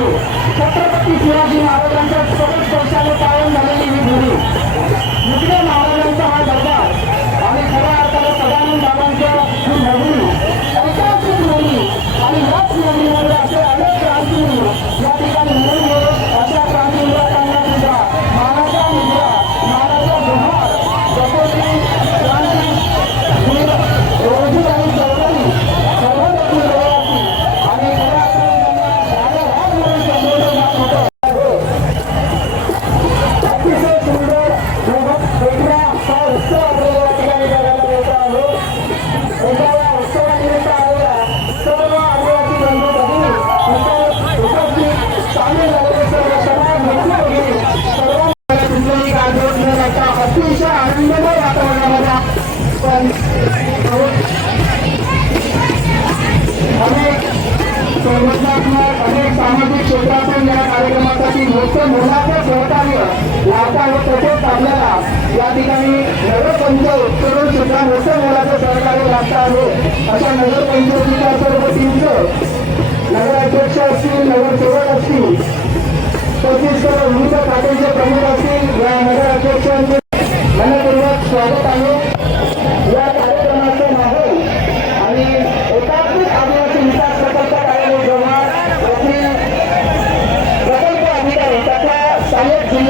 आहे छत्रपती शिवाजी महाराजांच्या सतत वर्षाने कायम झालेली ही भूमी. इकडे महाराजांचा हा दरबार आणि खऱ्या अर्थाने सदानंद बाबांच्या ही नगरी ऐतिहासिक नगरी आणि याच नगरीमध्ये असे अनेक क्रांती या ठिकाणी मिळून अशा अनेक सामाजिक क्षेत्रातून या कार्यक्रमासाठी मोठं मोलाचं सहकार्य लाभत आहे तसेच आपल्याला या ठिकाणी नगरपंचायत करून सुद्धा मोठं मोलाचं सहकार्य लाभत आहे. अशा नगरपंचायतीच्या सर्व टीमचं नगराध्यक्ष असतील नगरसेवक असतील तसेच सर्व विविध sair aqui.